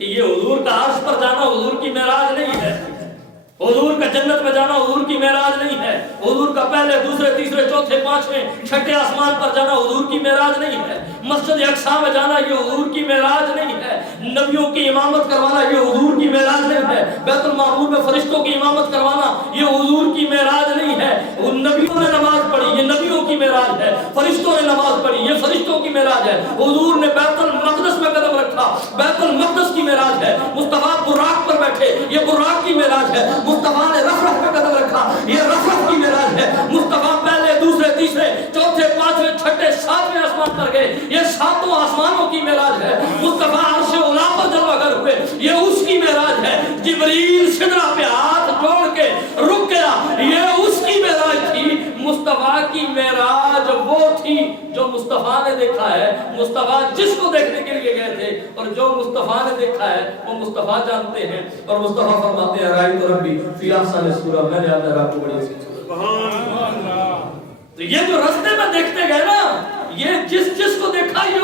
یہ حضور کا عرش پر جانا حضور کی معراج نہیں ہے، حضور کا جنت میں جانا حضور کی معراج نہیں ہے، حضور کا پہلے دوسرے تیسرے چوتھے پانچویں چھٹے آسمان پر جانا حضور کی معراج نہیں ہے، مسجد اقصی میں جانا یہ حضور کی معراج نہیں ہے، نبیوں کی امامت کروانا یہ حضور کی معراج نہیں ہے، بیت المعمور میں فرشتوں کی امامت کروانا یہ حضور کی معراج نہیں ہے، ان نبیوں نے نماز پڑھی یہ نبیوں کی معراج ہے، فرشتوں نے نماز پڑھی یہ فرشتوں کی معراج ہے، حضور نے بیت المقدس میں قدم رکھا بیت المقدس کی معراج ہے، مصطفیٰ براق پر بیٹھے یہ براق کی معراج ہے، مصطفیٰ نے رفرف پہ قدم رکھا یہ رفرف کی معراج ہے، مصطفیٰ پہلے دوسرے تیسرے چوتھے پانچویں چھٹے ساتویں آسمان پر گئے یہ ساتوں آسمانوں کی معراج ہے، مصطفیٰ عرش اولا پر جلوہ گر ہوئے یہ اس کی معراج ہے، جبریل سدرہ پہ ہاتھ جوڑ کے رک گیا یہ اس کی معراج تھی، مصطفیٰ کی معراج وہ تھی جو مصطفیٰ نے دیکھا ہے، مصطفیٰ جس کو دیکھنے کے لیے گئے تھے اور جو مصطفیٰ نے دیکھا ہے وہ مصطفیٰ جانتے ہیں، اور مصطفیٰ فرماتے ہیں رائت ربی فی احسن صورہ میں نے اپنے رب کو بڑی اچھی صورت۔ تو یہ جو رستے میں دیکھتے گئے نا یہ جس کو دیکھا یہ